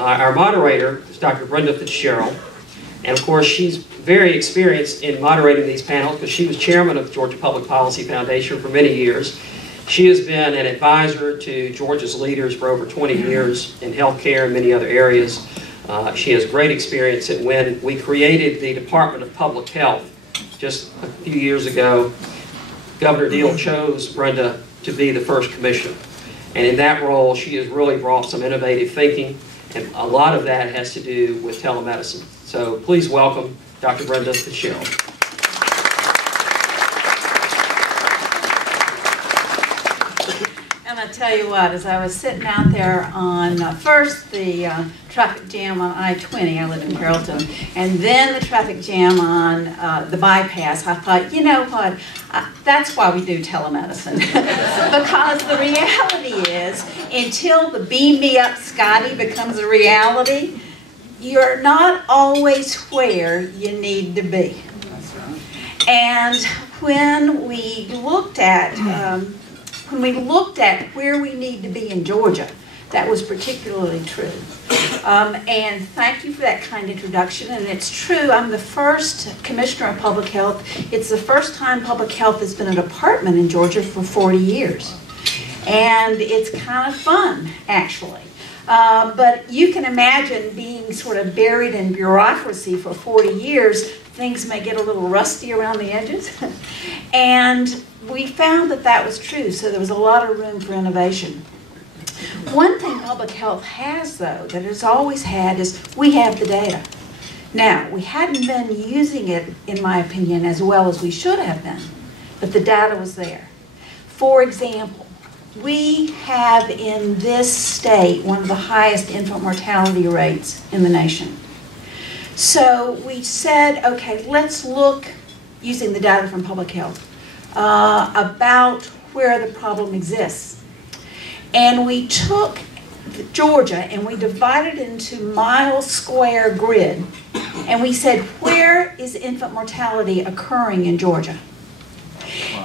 Our moderator is Dr. Brenda Fitzgerald, and of course she's very experienced in moderating these panels because she was chairman of the Georgia Public Policy Foundation for many years. She has been an advisor to Georgia's leaders for over 20 years in healthcare and many other areas. She has great experience, and when we created the Department of Public Health just a few years ago, Governor Deal chose Brenda to be the first commissioner. And in that role, she has really brought some innovative thinking, and a lot of that has to do with telemedicine. So please welcome Dr. Brenda Fitzgerald. And I tell you what, as I was sitting out there on first the traffic jam on I-20, I live in Carrollton, and then the traffic jam on the bypass, I thought, you know what, that's why we do telemedicine. Because the reality is, until the beam me up Scotty becomes a reality, you're not always where you need to be. And when we looked at where we need to be in Georgia, that was particularly true. And thank you for that kind introduction. And it's true, I'm the first commissioner of public health. It's the first time public health has been a department in Georgia for 40 years. And it's kind of fun, actually. But you can imagine being sort of buried in bureaucracy for 40 years, things may get a little rusty around the edges. And we found that that was true, so there was a lot of room for innovation. One thing public health has, though, that it's always had is we have the data. Now, we hadn't been using it, in my opinion, as well as we should have been, but the data was there. For example, we have in this state one of the highest infant mortality rates in the nation. So we said, okay, let's look, using the data from public health, about where the problem exists. And we took Georgia and we divided it into mile square grid, and we said, where is infant mortality occurring in Georgia?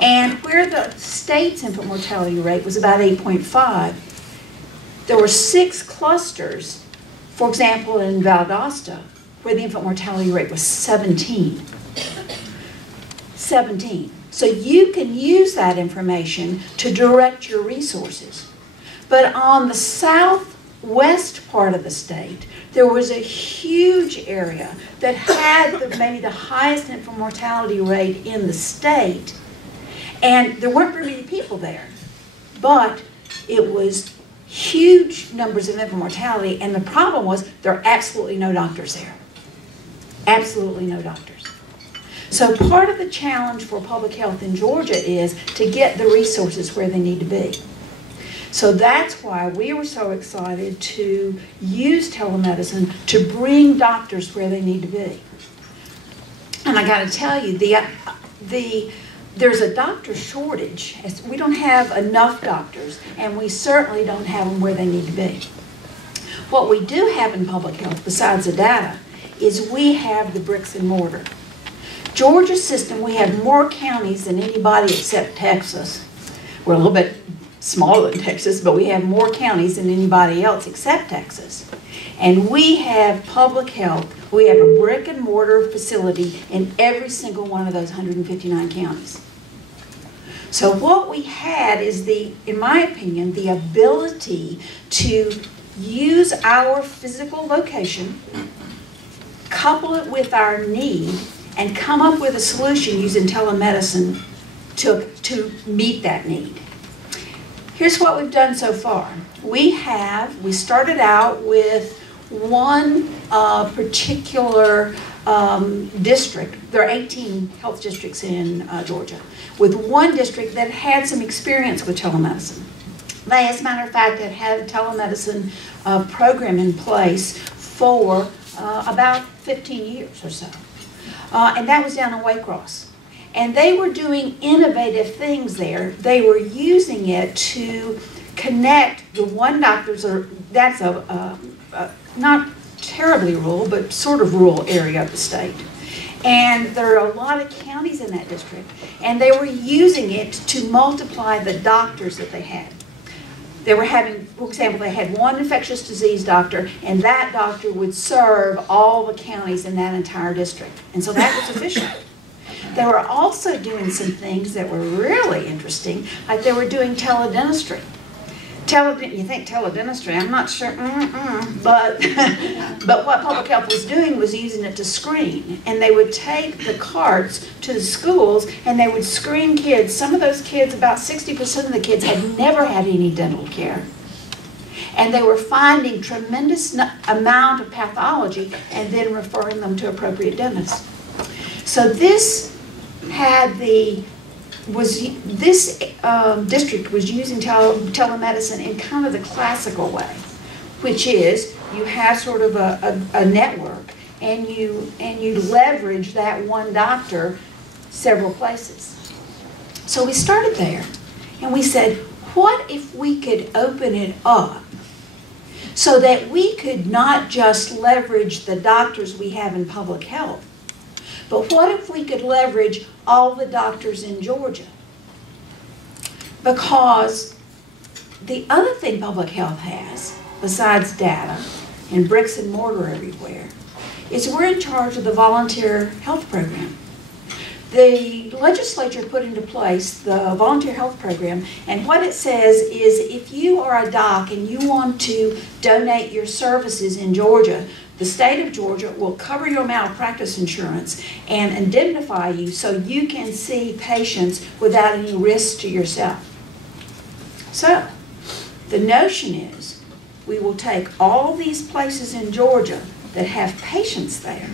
And where the state's infant mortality rate was about 8.5, there were 6 clusters, for example, in Valdosta, where the infant mortality rate was 17. 17. So you can use that information to direct your resources. But on the southwest part of the state, there was a huge area that had maybe the highest infant mortality rate in the state. And there weren't very many people there, but it was huge numbers of infant mortality, and the problem was there are absolutely no doctors there. Absolutely no doctors. So part of the challenge for public health in Georgia is to get the resources where they need to be. So that's why we were so excited to use telemedicine to bring doctors where they need to be. And I got to tell you, there's a doctor shortage. We don't have enough doctors, and we certainly don't have them where they need to be. What we do have in public health, besides the data, is we have the bricks and mortar. Georgia's system, we have more counties than anybody except Texas. We're a little bit smaller than Texas, but we have more counties than anybody else except Texas. And we have public health. We have a brick and mortar facility in every single one of those 159 counties. So what we had is in my opinion, the ability to use our physical location, couple it with our need, and come up with a solution using telemedicine to meet that need. Here's what we've done so far. We started out with one particular district. There are 18 health districts in Georgia, with one district that had some experience with telemedicine. They, as a matter of fact, had a telemedicine program in place for about 15 years or so. And that was down in Waycross. And they were doing innovative things there. They were using it to connect the one doctor's, that's a not terribly rural, but sort of rural area of the state. And there are a lot of counties in that district. And they were using it to multiply the doctors that they had. They were having, for example, they had one infectious disease doctor, and that doctor would serve all the counties in that entire district. And so that was efficient. They were also doing some things that were really interesting, like they were doing teledentistry. You think teledentistry, I'm not sure, but what public health was doing was using it to screen. And they would take the carts to the schools and they would screen kids. Some of those kids, about 60% of the kids, had never had any dental care. And they were finding tremendous amount of pathology and then referring them to appropriate dentists. So this had this district was using telemedicine in kind of the classical way, which is you have sort of a network and you leverage that one doctor several places. So we started there and we said, what if we could open it up so that we could not just leverage the doctors we have in public health, but what if we could leverage all the doctors in Georgia? Because the other thing public health has, besides data and bricks and mortar everywhere, is we're in charge of the volunteer health program. The legislature put into place the volunteer health program, and what it says is if you are a doc and you want to donate your services in Georgia, the state of Georgia will cover your malpractice insurance and indemnify you so you can see patients without any risk to yourself. So, the notion is we will take all these places in Georgia that have patients there,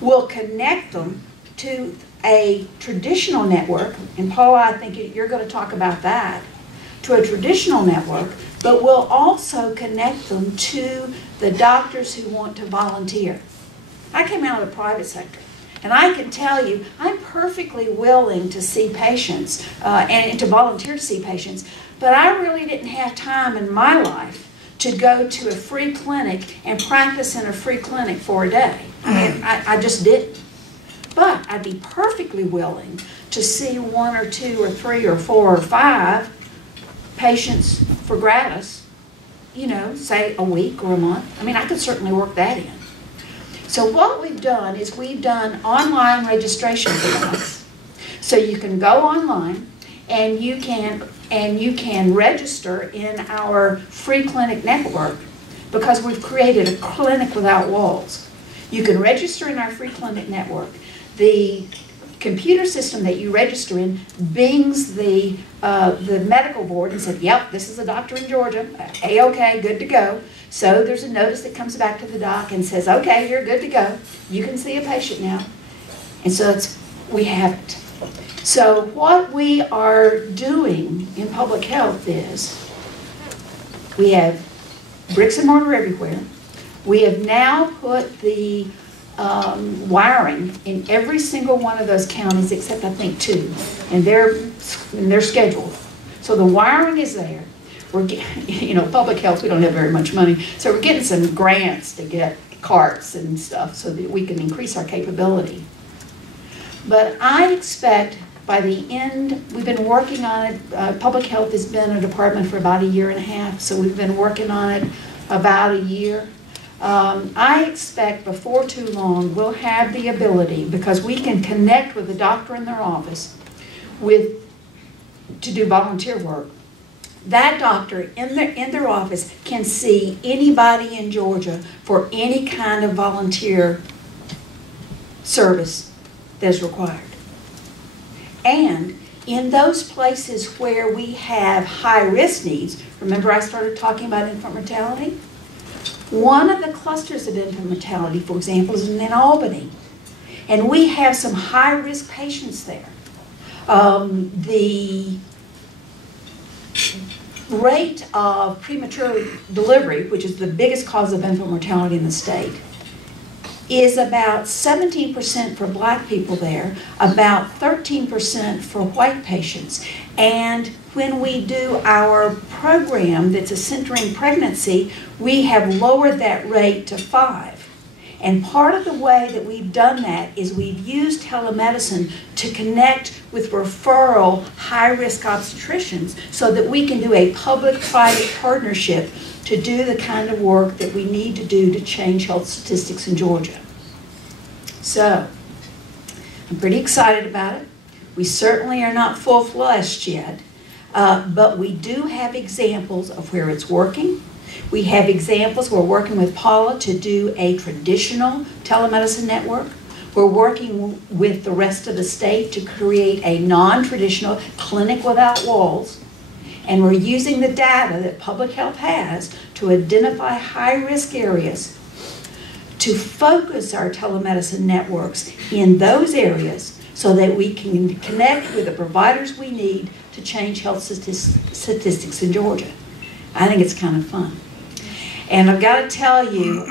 we'll connect them to a traditional network, and Paula, I think you're going to talk about that, to a traditional network, but we'll also connect them to the doctors who want to volunteer. I came out of the private sector, and I can tell you, I'm perfectly willing to see patients and to volunteer to see patients, but I really didn't have time in my life to go to a free clinic and practice in a free clinic for a day. I just didn't. But I'd be perfectly willing to see 1 or 2 or 3 or 4 or 5 patients for gratis, you know, say a week or a month. I mean, I could certainly work that in. So what we've done is we've done online registration forms. So you can go online and you can register in our free clinic network because we've created a clinic without walls. You can register in our free clinic network. The computer system that you register in bings the medical board and said, yep, this is a doctor in Georgia, A-OK, good to go. So there's a notice that comes back to the doc and says, okay, you're good to go. You can see a patient now. And so we have it. So what we are doing in public health is we have bricks and mortar everywhere. We have now put the wiring in every single one of those counties except I think 2, and they're scheduled. So the wiring is there. We're getting, you know, public health, we don't have very much money, so we're getting some grants to get carts and stuff so that we can increase our capability. But I expect by the end, we've been working on it, public health has been a department for about 1.5 years, so we've been working on it about a year. I expect before too long we'll have the ability, because we can connect with the doctor in their office to do volunteer work. That doctor in their office can see anybody in Georgia for any kind of volunteer service that's required. And in those places where we have high-risk needs, remember I started talking about infant mortality? One of the clusters of infant mortality, for example, is in Albany. And we have some high-risk patients there. The rate of premature delivery, which is the biggest cause of infant mortality in the state, is about 17% for black people there, about 13% for white patients. And when we do our program that's a centering pregnancy, we have lowered that rate to 5. And part of the way that we've done that is we've used telemedicine to connect with referral high-risk obstetricians so that we can do a public-private partnership to do the kind of work that we need to do to change health statistics in Georgia. So, I'm pretty excited about it. We certainly are not full-fledged yet, but we do have examples of where it's working. We have examples. We're working with Paula to do a traditional telemedicine network. We're working with the rest of the state to create a non-traditional clinic without walls. And we're using the data that public health has to identify high-risk areas, to focus our telemedicine networks in those areas so that we can connect with the providers we need to change health statistics in Georgia. I think it's kind of fun. And I've got to tell you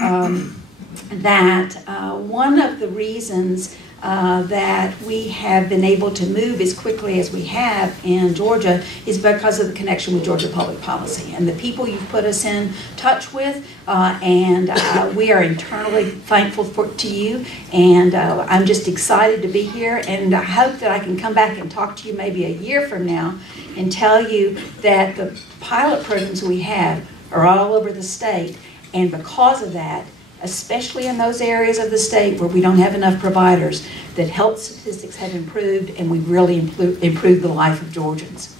that one of the reasons that we have been able to move as quickly as we have in Georgia is because of the connection with Georgia Public Policy and the people you've put us in touch with, and we are internally thankful to you, and I'm just excited to be here, and I hope that I can come back and talk to you maybe a year from now and tell you that the pilot programs we have are all over the state, and because of that, especially in those areas of the state where we don't have enough providers, that health statistics have improved and we've really improved the life of Georgians.